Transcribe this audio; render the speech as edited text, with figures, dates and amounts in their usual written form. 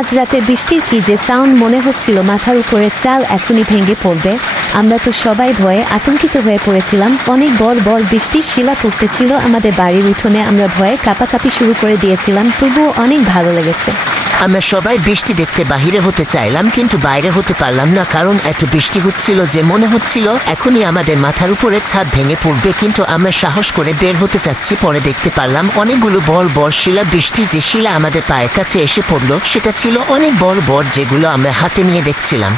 মাঝরাতে বৃষ্টির কি যে সাউন্ড, মনে হচ্ছিল মাথার উপরের চাল এখনই ভেঙে পড়বে। আমরা তো সবাই ভয়ে আতঙ্কিত হয়ে পড়েছিলাম। অনেক বড় বড় বৃষ্টির শিলা পড়তেছিল আমাদের বাড়ির উঠোনে। আমরা ভয়ে কাঁপাকাঁপি শুরু করে দিয়েছিলাম, তবুও অনেক ভালো লেগেছে। আমরা সবাই বৃষ্টি দেখতে বাহিরে হতে চাইলাম, কিন্তু বাইরে হতে পারলাম না, কারণ এত বৃষ্টি হচ্ছিল যে মনে হচ্ছিল এখনই আমাদের মাথার উপরে ছাদ ভেঙে পড়বে। কিন্তু আমরা সাহস করে বের হতে চাচ্ছি, পরে দেখতে পারলাম অনেকগুলো বড় বড় শিলা। বৃষ্টি যে শিলা আমাদের পায়ের কাছে এসে পড়লো সেটা ছিল অনেক বড় বড়, যেগুলো আমরা হাতে নিয়ে দেখছিলাম।